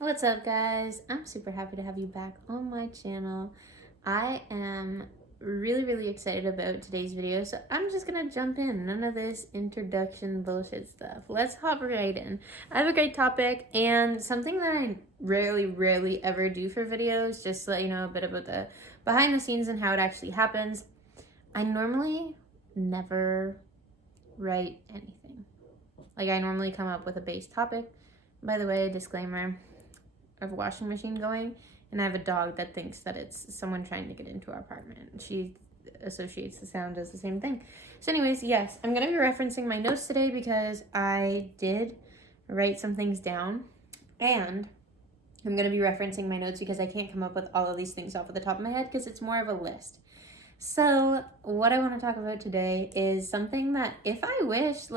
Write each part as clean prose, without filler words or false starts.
What's up, guys? I'm super happy to have you back on my channel. I am really excited about today's video, so I'm just gonna jump in. None of this introduction bullshit stuff. Let's hop right in. I have a great topic and something that I rarely ever do for videos, just to let you know a bit about the behind the scenes and how it actually happens. I normally never write anything. Like, I normally come up with a base topic. By the way, disclaimer, I have a washing machine going, and I have a dog that thinks that it's someone trying to get into our apartment. She associates the sound as the same thing. So anyways, yes, I'm going to be referencing my notes today because I did write some things down, and I'm going to be referencing my notes because I can't come up with all of these things off of the top of my head because it's more of a list. So what I want to talk about today is something that if I wish,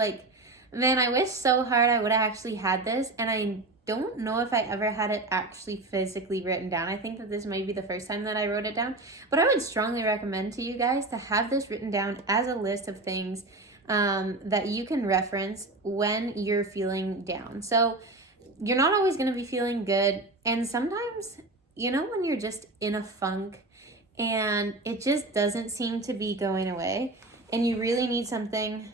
man, I wish so hard I would have actually had this, and I don't know if I ever had it actually physically written down. I think that this might be the first time that I wrote it down, but I would strongly recommend to you guys to have this written down as a list of things that you can reference when you're feeling down. So you're not always going to be feeling good, and sometimes, when you're just in a funk and it just doesn't seem to be going away, and you really need something.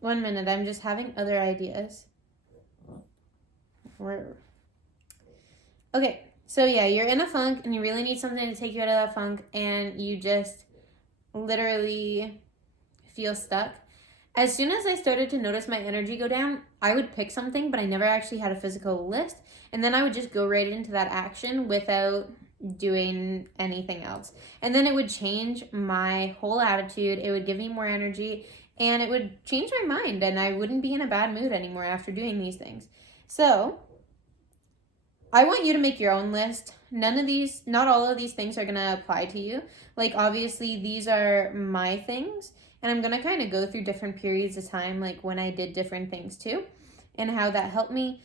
One minute, I'm just having other ideas. Okay, so yeah, you're in a funk and you really need something to take you out of that funk, and you just literally feel stuck. As soon as I started to notice my energy go down, I would pick something, but I never actually had a physical list, and then I would just go right into that action without doing anything else. And then it would change my whole attitude. It would give me more energy, and it would change my mind, and I wouldn't be in a bad mood anymore after doing these things. So I want you to make your own list. Not all of these things are going to apply to you. Like, obviously, these are my things, and I'm going to kind of go through different periods of time, like when I did different things too, and how that helped me.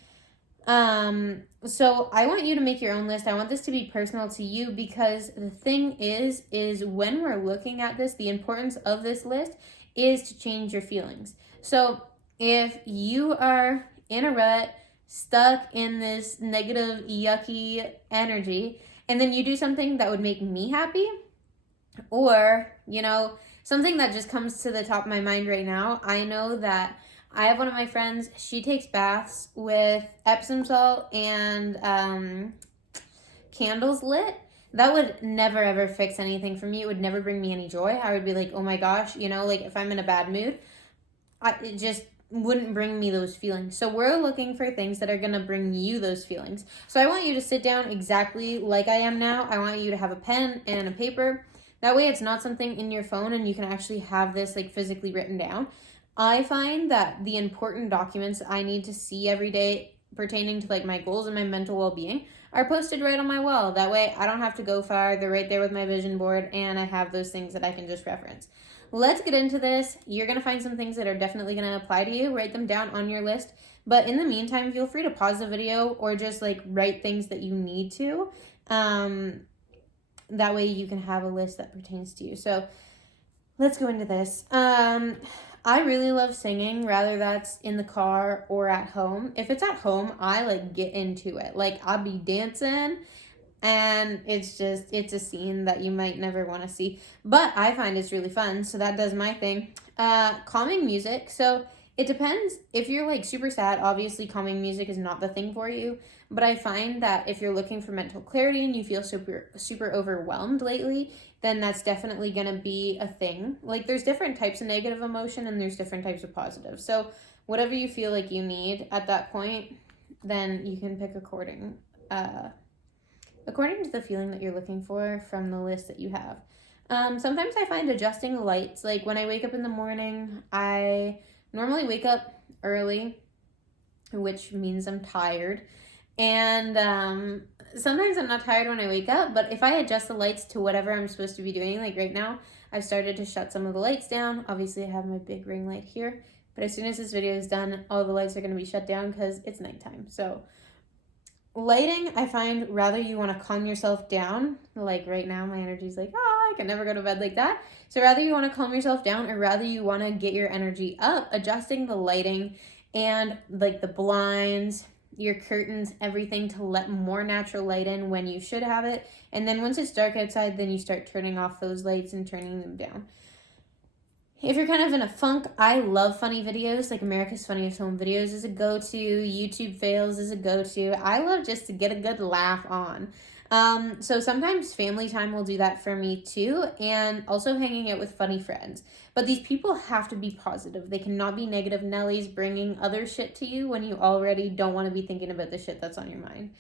So I want you to make your own list. I want this to be personal to you, because the thing is when we're looking at this, the importance of this list is to change your feelings. So if you are in a rut, stuck in this negative, yucky energy, and then you do something that would make me happy, or, something that just comes to the top of my mind right now, I know that I have one of my friends, she takes baths with Epsom salt and candles lit. That would never ever fix anything for me. It would never bring me any joy. I would be like, oh my gosh, if I'm in a bad mood, it just wouldn't bring me those feelings. So we're looking for things that are going to bring you those feelings. So I want you to sit down exactly like I am now. I want you to have a pen and a paper. That way it's not something in your phone, and you can actually have this physically written down. I find that the important documents I need to see every day pertaining to my goals and my mental well-being are posted right on my wall. That way I don't have to go far. They're right there with my vision board, and I have those things that I can just reference. Let's get into this. You're going to find some things that are definitely going to apply to you. Write them down on your list. But in the meantime, feel free to pause the video or just write things that you need to. That way you can have a list that pertains to you. So let's go into this. I really love singing, whether that's in the car or at home. If it's at home, I get into it. I'll be dancing, and it's a scene that you might never want to see, but I find it's really fun, so that does my thing. Calming music. So it depends. If you're super sad, obviously calming music is not the thing for you, but I find that if you're looking for mental clarity and you feel super overwhelmed lately, then that's definitely going to be a thing. There's different types of negative emotion, and there's different types of positive. So whatever you feel like you need at that point, then you can pick according to the feeling that you're looking for from the list that you have. Sometimes I find adjusting the lights. When I wake up in the morning, I normally wake up early, which means I'm tired. And sometimes I'm not tired when I wake up, but if I adjust the lights to whatever I'm supposed to be doing, right now, I've started to shut some of the lights down. Obviously, I have my big ring light here, but as soon as this video is done, all the lights are going to be shut down because it's nighttime. So lighting, I find rather you want to calm yourself down. Like right now, my energy's like, I can never go to bed like that. So rather you want to calm yourself down, or rather you want to get your energy up, adjusting the lighting and like the blinds, your curtains, everything to let more natural light in when you should have it. And then once it's dark outside, then you start turning off those lights and turning them down. If you're kind of in a funk, I love funny videos. Like America's Funniest Home Videos is a go-to. YouTube Fails is a go-to. I love just to get a good laugh on. So sometimes family time will do that for me too, and also hanging out with funny friends. But these people have to be positive. They cannot be negative Nellies bringing other shit to you when you already don't want to be thinking about the shit that's on your mind.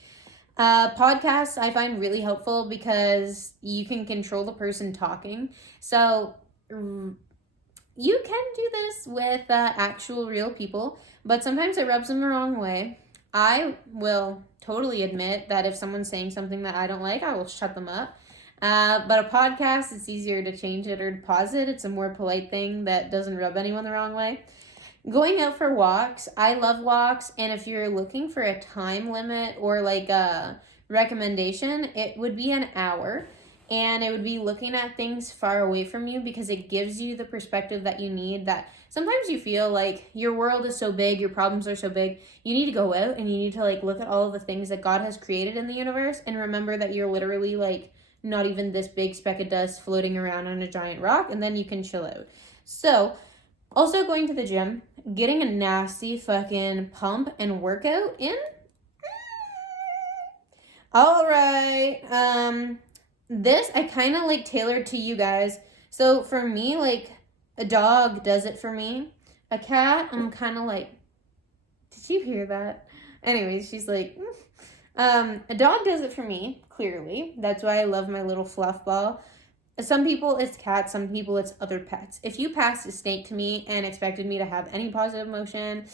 Podcasts I find really helpful because you can control the person talking. So you can do this with actual real people, but sometimes it rubs them the wrong way. I will totally admit that if someone's saying something that I don't like, I will shut them up. But a podcast, it's easier to change it or to pause it. It's a more polite thing that doesn't rub anyone the wrong way. Going out for walks, I love walks, and if you're looking for a time limit or like a recommendation, it would be an hour. And it would be looking at things far away from you, because it gives you the perspective that you need. That sometimes you feel like your world is so big, your problems are so big, you need to go out and you need to like look at all of the things that God has created in the universe and remember that you're literally like not even this big speck of dust floating around on a giant rock, and then you can chill out. So also going to the gym, getting a nasty fucking pump and workout in. All right. This I kind of like tailored to you guys. So for me, like a dog does it for me. A cat, I'm kind of like, did you hear that? Anyways, she's like, a dog does it for me, clearly. That's why I love my little fluff ball. Some people it's cats, some people it's other pets. If you passed a snake to me and expected me to have any positive emotion,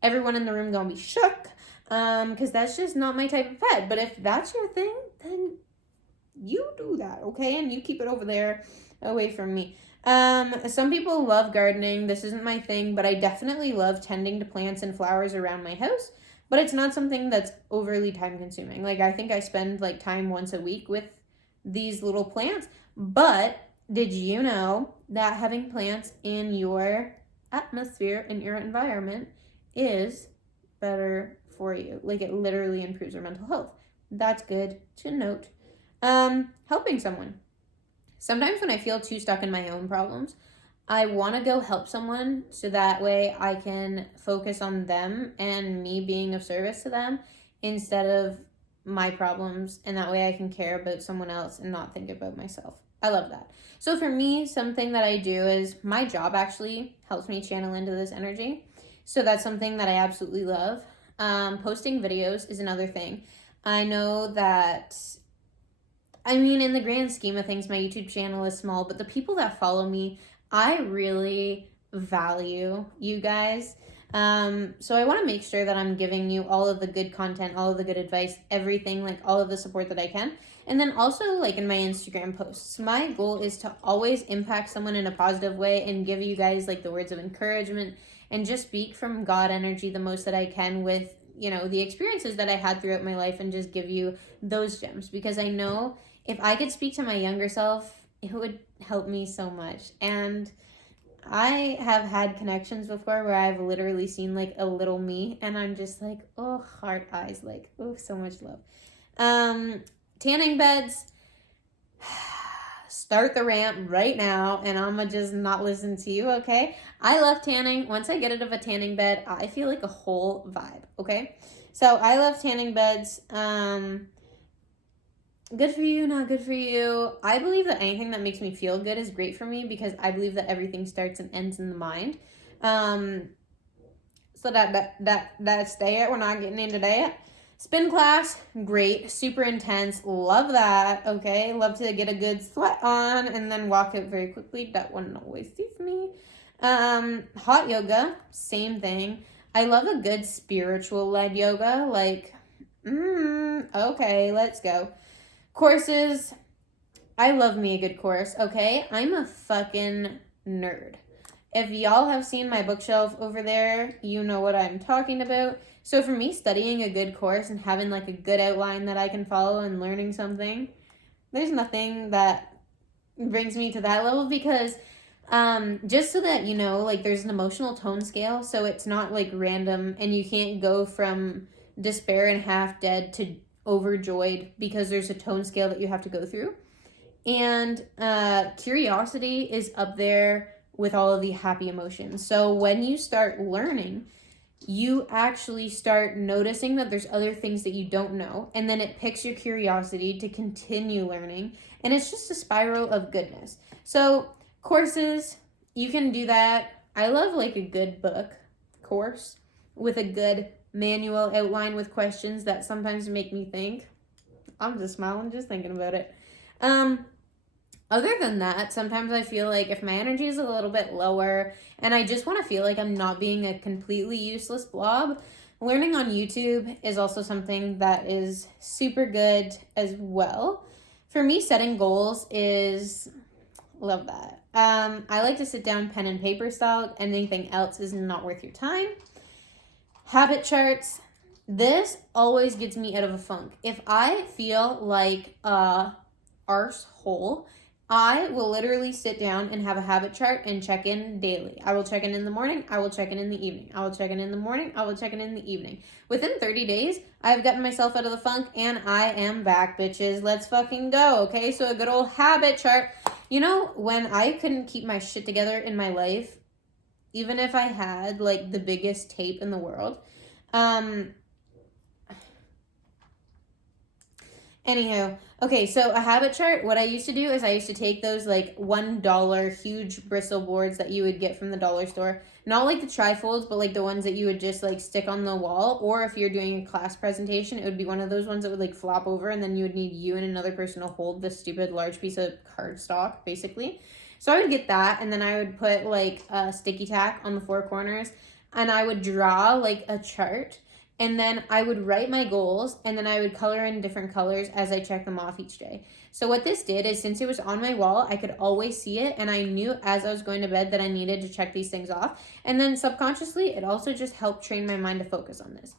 everyone in the room gonna be shook. Because that's just not my type of pet. But if that's your thing, then you do that, okay? And you keep it over there away from me. Some people love gardening. This isn't my thing, but I definitely love tending to plants and flowers around my house. But it's not something that's overly time consuming. Like I think I spend like time once a week with these little plants. But did you know that having plants in your atmosphere, in your environment, is better for you? Like it literally improves your mental health. That's good to note. Helping someone. Sometimes when I feel too stuck in my own problems, I want to go help someone so that way I can focus on them and me being of service to them instead of my problems, and that way I can care about someone else and not think about myself. I love that. So for me, something that I do is my job actually helps me channel into this energy. So that's something that I absolutely love. Posting videos is another thing. I know that, I mean, in the grand scheme of things, my YouTube channel is small, but the people that follow me, I really value you guys. So I want to make sure that I'm giving you all of the good content, all of the good advice, everything, like all of the support that I can. And then also like in my Instagram posts, my goal is to always impact someone in a positive way and give you guys like the words of encouragement and just speak from God energy the most that I can with, you know, the experiences that I had throughout my life, and just give you those gems, because I know if I could speak to my younger self, it would help me so much. And I have had connections before where I've literally seen like a little me, and I'm just like, oh, heart eyes, like, oh, so much love. Tanning beds, start the rant right now, and I'm gonna just not listen to you, okay? I love tanning. Once I get out of a tanning bed, I feel like a whole vibe, okay? So I love tanning beds. Good for you, not good for you. I believe that anything that makes me feel good is great for me, because I believe that everything starts and ends in the mind. So that's there. We're not getting into that. Spin class, great, super intense, love that, okay? Love to get a good sweat on and then walk out very quickly. That one always suits me. Hot yoga, same thing. I love a good spiritual-led yoga, like, okay, let's go. Courses, I love me a good course, okay? I'm a fucking nerd. If y'all have seen my bookshelf over there, you know what I'm talking about. So for me, studying a good course and having like a good outline that I can follow and learning something, there's nothing that brings me to that level, because just so that you know, like, there's an emotional tone scale, so it's not like random, and you can't go from despair and half dead to overjoyed, because there's a tone scale that you have to go through. And curiosity is up there with all of the happy emotions. So when you start learning, you actually start noticing that there's other things that you don't know, and then it picks your curiosity to continue learning, and it's just a spiral of goodness. So courses, you can do that. I love like a good book course with a good manual outline with questions that sometimes make me think. I'm just smiling just thinking about it. Other than that, sometimes I feel like if my energy is a little bit lower and I just want to feel like I'm not being a completely useless blob, learning on YouTube is also something that is super good as well. For me, setting goals is, love that. I like to sit down pen and paper style. Anything else is not worth your time. Habit charts. This always gets me out of a funk. If I feel like a arsehole, I will literally sit down and have a habit chart and check in daily. I will check in the morning. I will check in the evening. I will check in the morning. I will check in the evening. Within 30 days, I've gotten myself out of the funk and I am back, bitches. Let's fucking go, okay? So a good old habit chart. You know, when I couldn't keep my shit together in my life, even if I had like the biggest tape in the world, Anywho, okay, so a habit chart, what I used to do is I used to take those like $1 huge bristle boards that you would get from the dollar store. Not like the trifolds, but like the ones that you would just like stick on the wall. Or if you're doing a class presentation, it would be one of those ones that would like flop over, and then you would need you and another person to hold this stupid large piece of cardstock, basically. So I would get that, and then I would put like a sticky tack on the four corners, and I would draw like a chart. And then I would write my goals, and then I would color in different colors as I check them off each day. So what this did is, since it was on my wall, I could always see it, and I knew as I was going to bed that I needed to check these things off. And then subconsciously, it also just helped train my mind to focus on this.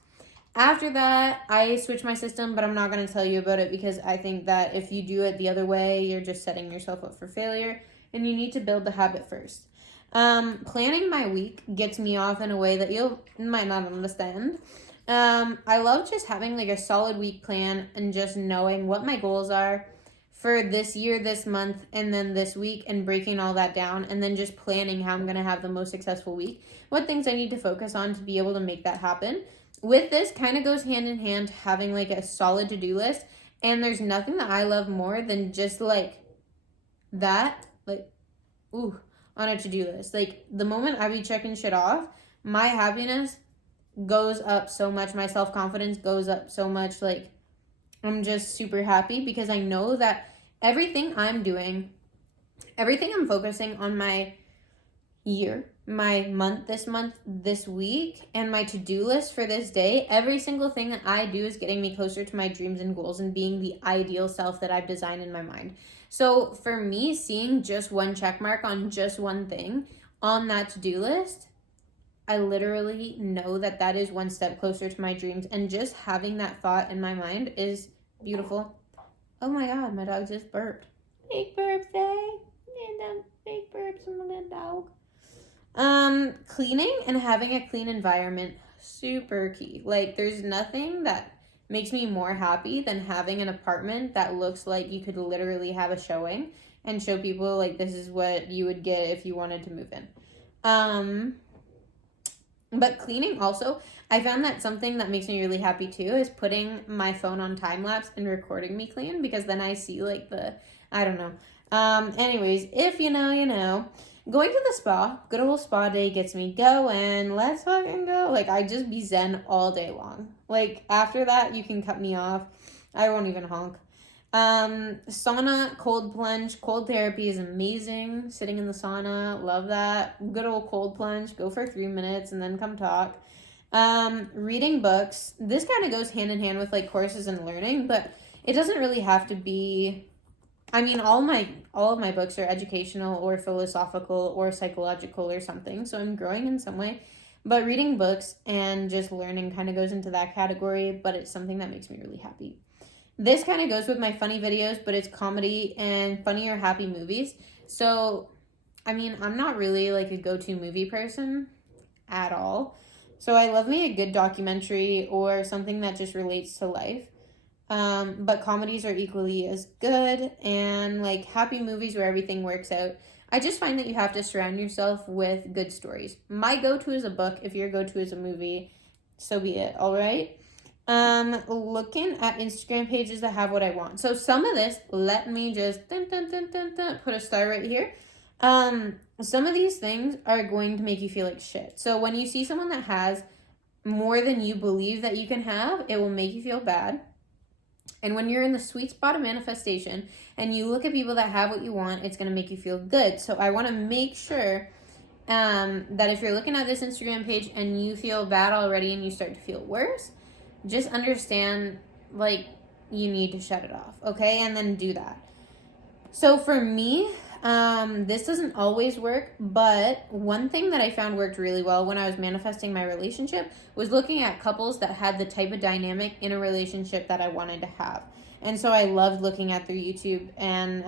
After that, I switched my system, but I'm not going to tell you about it, because I think that if you do it the other way, you're just setting yourself up for failure, and you need to build the habit first. Planning my week gets me off in a way that you might not understand. I love just having like a solid week plan and just knowing what my goals are for this year, this month, and then this week, and breaking all that down, and then just planning how I'm going to have the most successful week, what things I need to focus on to be able to make that happen. With this kind of goes hand in hand having like a solid to-do list, and there's nothing that I love more than just like that, like, ooh, on a to-do list. Like, the moment I be checking shit off, my happiness goes up so much, my self-confidence goes up so much. Like, I'm just super happy because I know that everything I'm doing, everything I'm focusing on, my year, my month, this week, and my to-do list for this day, every single thing that I do is getting me closer to my dreams and goals and being the ideal self that I've designed in my mind. So for me, seeing just one check mark on just one thing on that to-do list, I literally know that that is one step closer to my dreams, and just having that thought in my mind is beautiful. Oh my God, my dog just burped. Big burps, eh? And big burps from a little dog. Cleaning and having a clean environment, super key. Like, there's nothing that makes me more happy than having an apartment that looks like you could literally have a showing and show people like this is what you would get if you wanted to move in. But cleaning also, I found that something that makes me really happy too is putting my phone on time lapse and recording me clean, because then I see like I don't know. Anyways, if you know, you know. Going to the spa, good old spa day gets me going. Let's fucking go. Like, I just be zen all day long. Like, after that, you can cut me off. I won't even honk. Sauna, cold plunge, cold therapy is amazing. Sitting in the sauna, love that. Good old cold plunge, go for 3 minutes and then come talk. Reading books, this kind of goes hand in hand with like courses and learning, but it doesn't really have to be I mean, all of my books are educational or philosophical or psychological or something. So I'm growing in some way. But reading books and just learning kind of goes into that category, but it's something that makes me really happy. This kind of goes with my funny videos, but it's comedy and funny or happy movies. So, I mean, I'm not really like a go-to movie person at all. So I love me a good documentary or something that just relates to life. But comedies are equally as good, and like happy movies where everything works out. I just find that you have to surround yourself with good stories. My go-to is a book. If your go-to is a movie, so be it. All right. Looking at Instagram pages that have what I want. So some of this, let me just put a star right here. Some of these things are going to make you feel like shit. So when you see someone that has more than you believe that you can have, it will make you feel bad. And when you're in the sweet spot of manifestation and you look at people that have what you want, it's going to make you feel good. So I want to make sure that if you're looking at this Instagram page and you feel bad already and you start to feel worse, just understand, like, you need to shut it off, okay? And then do that. So for me, this doesn't always work, but one thing that I found worked really well when I was manifesting my relationship was looking at couples that had the type of dynamic in a relationship that I wanted to have. And so I loved looking at their YouTube and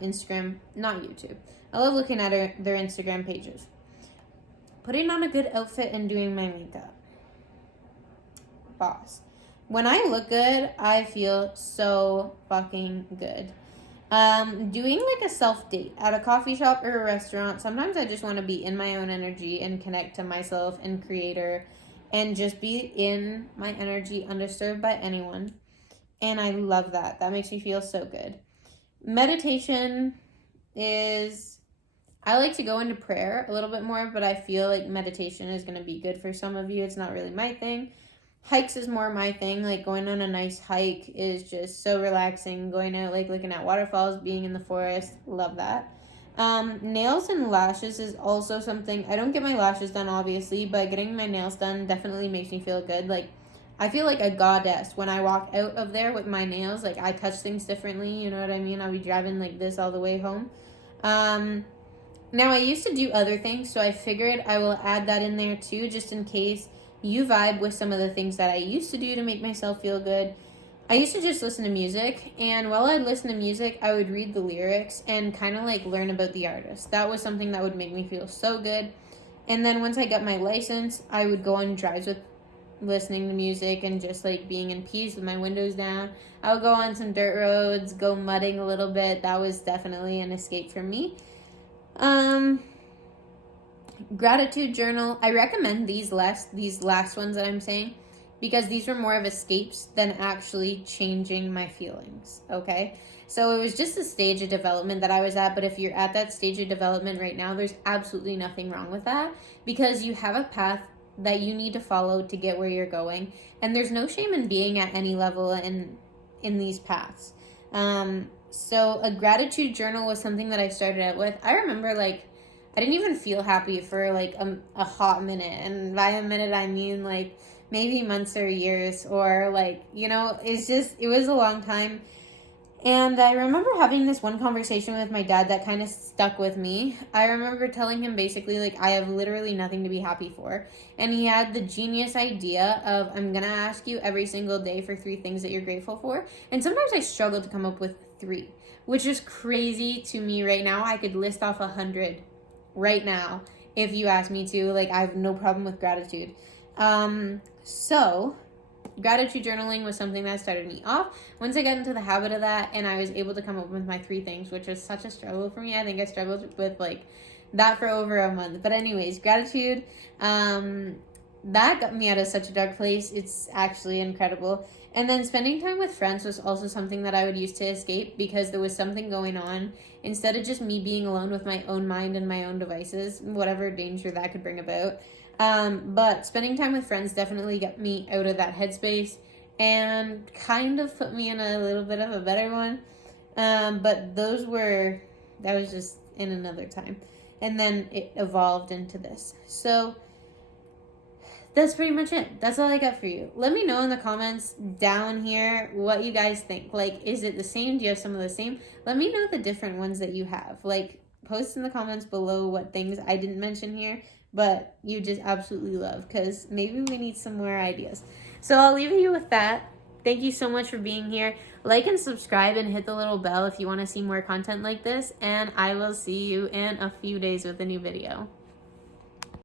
Instagram, not YouTube. I love looking at their Instagram pages. Putting on a good outfit and doing my makeup. Boss. When I look good, I feel so fucking good. Doing like a self date at a coffee shop or a restaurant. Sometimes I just want to be in my own energy and connect to myself and creator and just be in my energy, undisturbed by anyone. And I love that. That makes me feel so good. Meditation is, I like to go into prayer a little bit more, but I feel like meditation is going to be good for some of you. It's not really my thing. Hikes is more my thing. Like going on a nice hike is just so relaxing. Going out, like looking at waterfalls, being in the forest, love that. Nails and lashes is also something. I don't get my lashes done obviously, but getting my nails done definitely makes me feel good. Like I feel like a goddess when I walk out of there with my nails. Like I touch things differently, you know what I mean? I'll be driving like this all the way home. Now I used to do other things, so I figured I will add that in there too, just in case you vibe with some of the things that I used to do to make myself feel good. I used to just listen to music, and while I'd listen to music, I would read the lyrics and kind of like learn about the artist. That was something that would make me feel so good. And then once I got my license, I would go on drives with listening to music and just like being in peace with my windows down. I would go on some dirt roads, go mudding a little bit. That was definitely an escape for me. Gratitude journal. I recommend these last ones that I'm saying because these were more of escapes than actually changing my feelings, okay? So it was just a stage of development that I was at, but if you're at that stage of development right now, there's absolutely nothing wrong with that because you have a path that you need to follow to get where you're going, and there's no shame in being at any level in these paths. So a gratitude journal was something that I started out with. I remember like I didn't even feel happy for like a hot minute. And by a minute, I mean like maybe months or years or like, you know, it was a long time. And I remember having this one conversation with my dad that kind of stuck with me. I remember telling him basically like I have literally nothing to be happy for. And he had the genius idea of I'm going to ask you every single day for 3 things that you're grateful for. And sometimes I struggle to come up with 3, which is crazy to me right now. I could list off 100 right now if you ask me to. Like I have no problem with gratitude. So gratitude journaling was something that started me off. Once I got into the habit of that and I was able to come up with my 3 things, which was such a struggle for me. I think I struggled with like that for over a month. But anyways, gratitude, that got me out of such a dark place. It's actually incredible. And then spending time with friends was also something that I would use to escape because there was something going on. Instead of just me being alone with my own mind and my own devices, whatever danger that could bring about. But spending time with friends definitely got me out of that headspace and kind of put me in a little bit of a better one. But that was just in another time. And then it evolved into this. So that's pretty much it. That's all I got for you. Let me know in the comments down here what you guys think. Like, is it the same? Do you have some of the same? Let me know the different ones that you have. Like, post in the comments below what things I didn't mention here, but you just absolutely love, because maybe we need some more ideas. So I'll leave you with that. Thank you so much for being here. Like and subscribe and hit the little bell if you want to see more content like this, and I will see you in a few days with a new video.